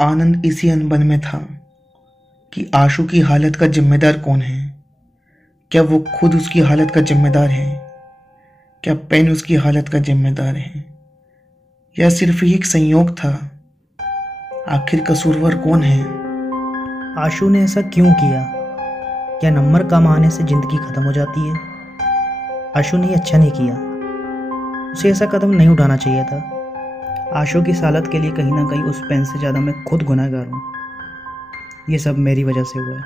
आनंद इसी अनबन में था कि आशु की हालत का जिम्मेदार कौन है। क्या वो खुद उसकी हालत का जिम्मेदार है? क्या पेन उसकी हालत का जिम्मेदार है, या सिर्फ ये एक संयोग था? आखिर कसूरवार कौन है? आशु ने ऐसा क्यों किया? क्या नंबर कम आने से जिंदगी खत्म हो जाती है? आशु ने अच्छा नहीं किया, उसे ऐसा कदम नहीं उठाना चाहिए था। आशु की इस हालत के लिए कहीं ना कहीं उस पेन से ज़्यादा मैं खुद गुनहगार हूँ। ये सब मेरी वजह से हुआ है।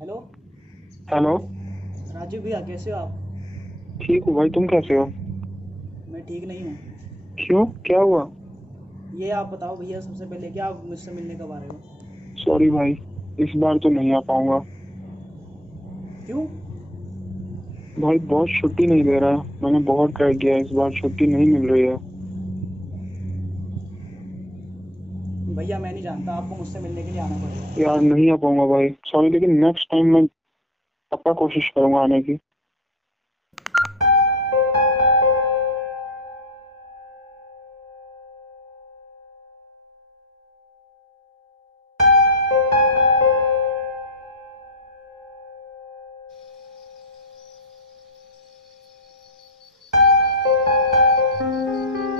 हेलो। हेलो। राजीव भैया, कैसे हो आप? ठीक हूँ भाई, तुम कैसे हो? मैं ठीक नहीं हूँ। क्यों, क्या हुआ? ये आप बताओ भैया, सबसे पहले क्या आप मुझसे मिलने कब आ रहे हो? सॉरी भाई, इस बार तो नहीं आ पाऊंगा। क्यों? भाई बहुत छुट्टी नहीं दे रहा है, मैंने बहुत ट्राई किया, इस बार छुट्टी नहीं मिल रही है। भैया मैं नहीं जानता, आपको मुझसे मिलने के लिए आना पड़ेगा। यार नहीं आ पाऊंगा भाई, सॉरी, लेकिन नेक्स्ट टाइम मैं पक्का कोशिश करूंगा आने की।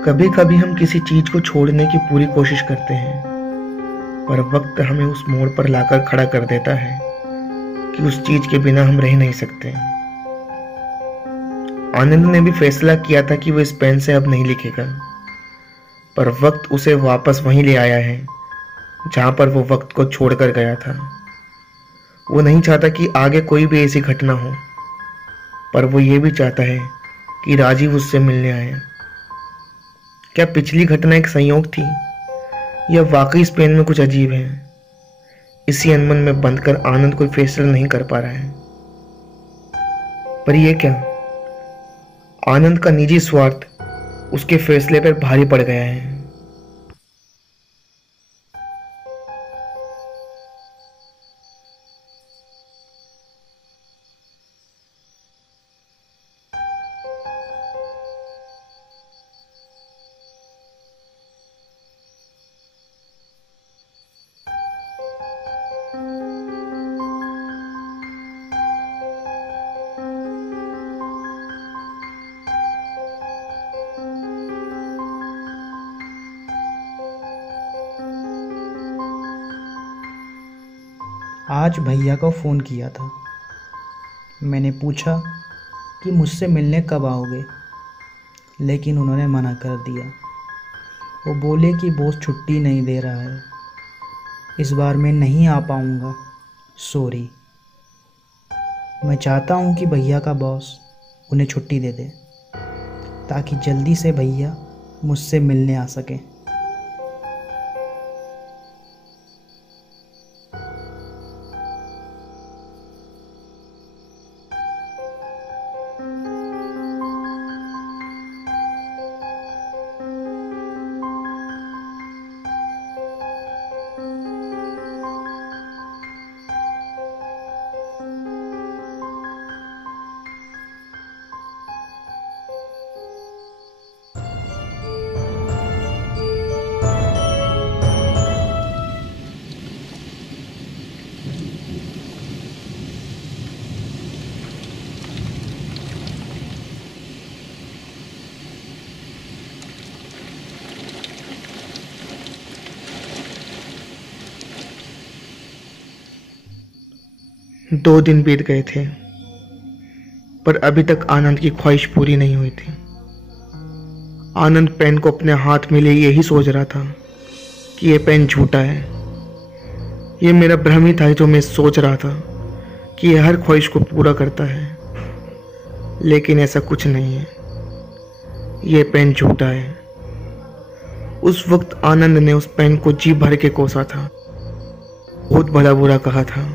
कभी कभी हम किसी चीज को छोड़ने की पूरी कोशिश करते हैं, पर वक्त हमें उस मोड़ पर लाकर खड़ा कर देता है कि उस चीज के बिना हम रह नहीं सकते। आनंद ने भी फैसला किया था कि वो इस पेन से अब नहीं लिखेगा, पर वक्त उसे वापस वहीं ले आया है जहां पर वो वक्त को छोड़कर गया था। वो नहीं चाहता कि आगे कोई भी ऐसी घटना हो, पर वो ये भी चाहता है कि राजीव उससे मिलने आए। क्या पिछली घटना एक संयोग थी, या वाकई इस पेन में कुछ अजीब है? इसी अनमन में बंद कर आनंद कोई फैसला नहीं कर पा रहा है। पर यह क्या, आनंद का निजी स्वार्थ उसके फैसले पर भारी पड़ गया है। आज भैया को फ़ोन किया था। मैंने पूछा कि मुझसे मिलने कब आओगे, लेकिन उन्होंने मना कर दिया। वो बोले कि बॉस छुट्टी नहीं दे रहा है, इस बार मैं नहीं आ पाऊँगा, सॉरी। मैं चाहता हूँ कि भैया का बॉस उन्हें छुट्टी दे दे, ताकि जल्दी से भैया मुझसे मिलने आ सकें। दो दिन बीत गए थे, पर अभी तक आनंद की ख्वाहिश पूरी नहीं हुई थी। आनंद पेन को अपने हाथ में ले यही सोच रहा था कि यह पेन झूठा है। यह मेरा भ्रम ही था जो मैं सोच रहा था कि यह हर ख्वाहिश को पूरा करता है, लेकिन ऐसा कुछ नहीं है। यह पेन झूठा है। उस वक्त आनंद ने उस पेन को जी भर के कोसा था, बहुत भला बुरा कहा था।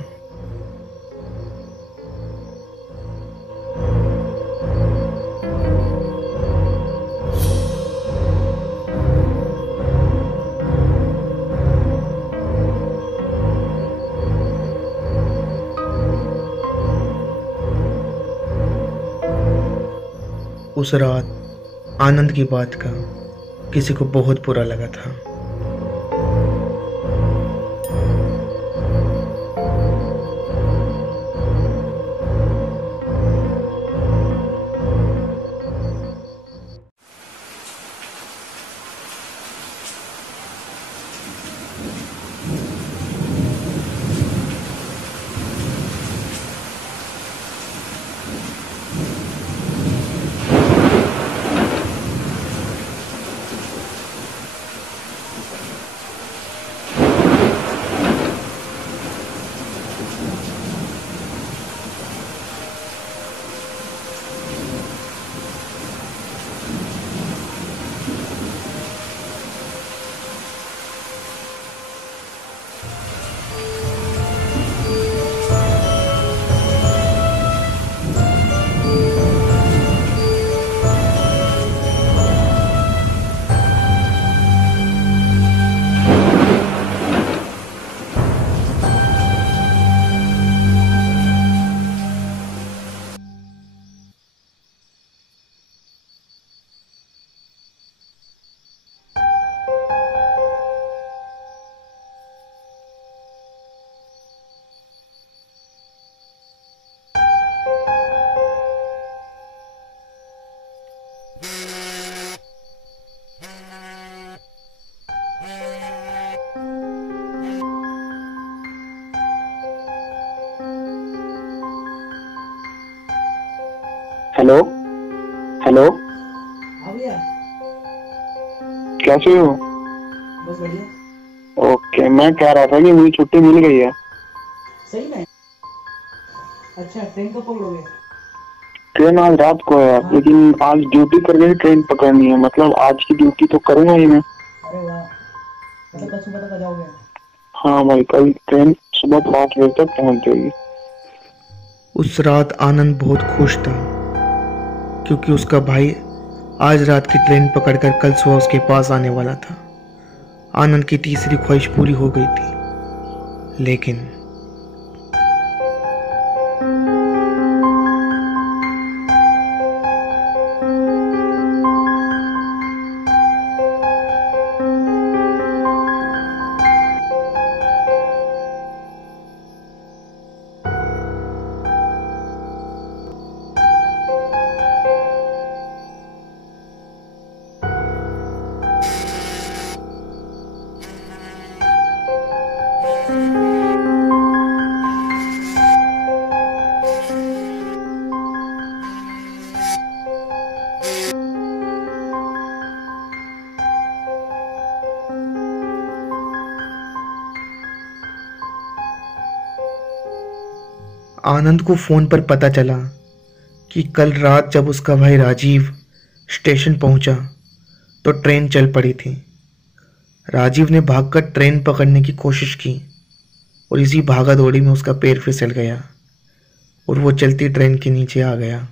उस रात आनंद की बात का किसी को बहुत बुरा लगा था। हेलो हेलो, हाँ भैया, कैसे हो? बस बढ़िया। ओके, मैं कह रहा था कि मुझे छुट्टी मिल गई है। सही में? अच्छा, ट्रेन कब पकड़ोगे? ट्रेन आज रात को है, लेकिन आज ड्यूटी करके ही ट्रेन पकड़नी है। मतलब आज की ड्यूटी तो करूंगा ही मैं। अरे वाह, मतलब कल सुबह तक आ जाओगे? हाँ भाई, कल ट्रेन सुबह 5 बजे तक पहुंच जाएगी। उस रात आनंद बहुत खुश था क्योंकि उसका भाई आज रात की ट्रेन पकड़कर कल सुबह उसके पास आने वाला था। आनंद की तीसरी ख्वाहिश पूरी हो गई थी, लेकिन आनंद को फोन पर पता चला कि कल रात जब उसका भाई राजीव स्टेशन पहुंचा तो ट्रेन चल पड़ी थी। राजीव ने भागकर ट्रेन पकड़ने की कोशिश की और इसी भागा दौड़ी में उसका पैर फिसल गया और वो चलती ट्रेन के नीचे आ गया।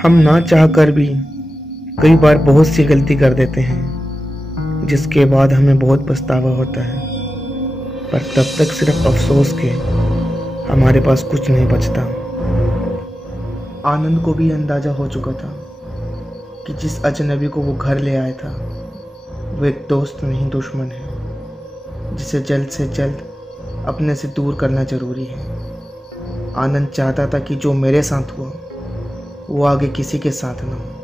हम ना चाहकर भी कई बार बहुत सी गलती कर देते हैं जिसके बाद हमें बहुत पछतावा होता है, पर तब तक सिर्फ अफसोस के हमारे पास कुछ नहीं बचता। आनंद को भी अंदाजा हो चुका था कि जिस अजनबी को वो घर ले आया था वो एक दोस्त नहीं दुश्मन है, जिसे जल्द से जल्द अपने से दूर करना जरूरी है। आनंद चाहता था कि जो मेरे साथ हुआ वो आगे किसी के साथ ना हो।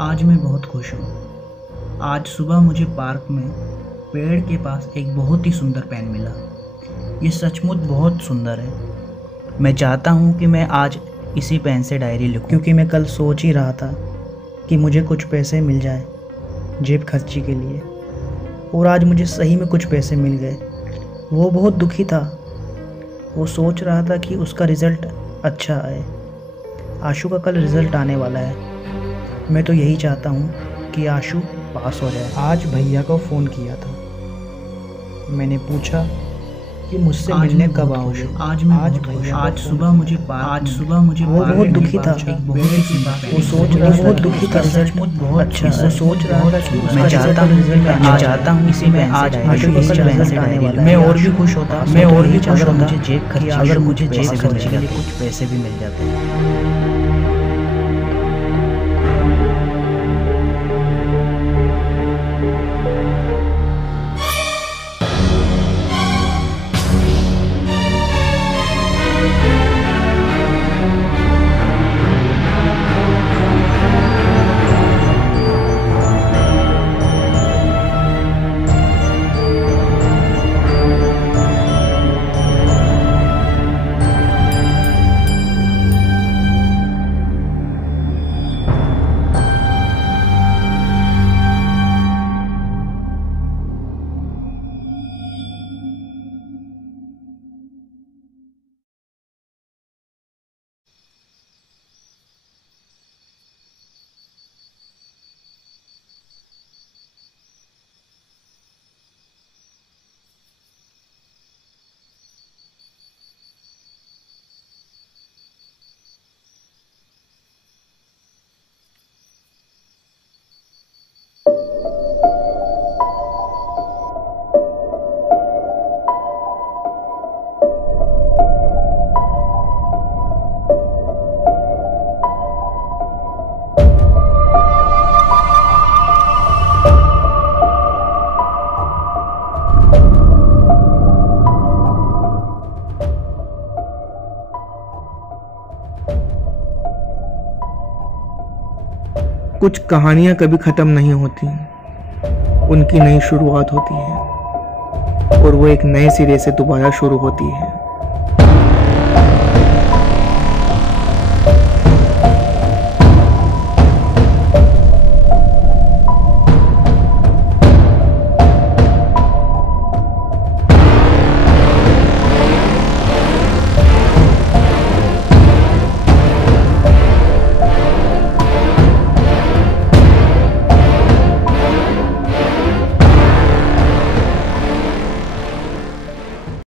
आज मैं बहुत खुश हूँ। आज सुबह मुझे पार्क में पेड़ के पास एक बहुत ही सुंदर पेन मिला। ये सचमुच बहुत सुंदर है। मैं चाहता हूँ कि मैं आज इसी पेन से डायरी लिखूँ, क्योंकि मैं कल सोच ही रहा था कि मुझे कुछ पैसे मिल जाए जेब खर्ची के लिए, और आज मुझे सही में कुछ पैसे मिल गए। वो बहुत दुखी था। वो सोच रहा था कि उसका रिज़ल्ट अच्छा आए। आशु का कल रिज़ल्ट आने वाला है। मैं तो यही चाहता हूँ कि आशु पास हो जाए। आज भैया को फ़ोन किया था। मैंने पूछा कि मुझसे मिलने कब आओगे। आज सुबह मुझे वो बहुत दुखी था। वो बहुत दुखी था। सचमुच बहुत अच्छा। वो सोच रहा था कि मैं चाहता हूँ इसी में आज आशु को कल रिजल्ट आने वाला है। मैं और भी खुश होता अगर मुझे जेब खर्ची के लिए कुछ पैसे भी मिल जाते। कुछ कहानियाँ कभी ख़त्म नहीं होती, उनकी नई शुरुआत होती है और वो एक नए सिरे से दोबारा शुरू होती है।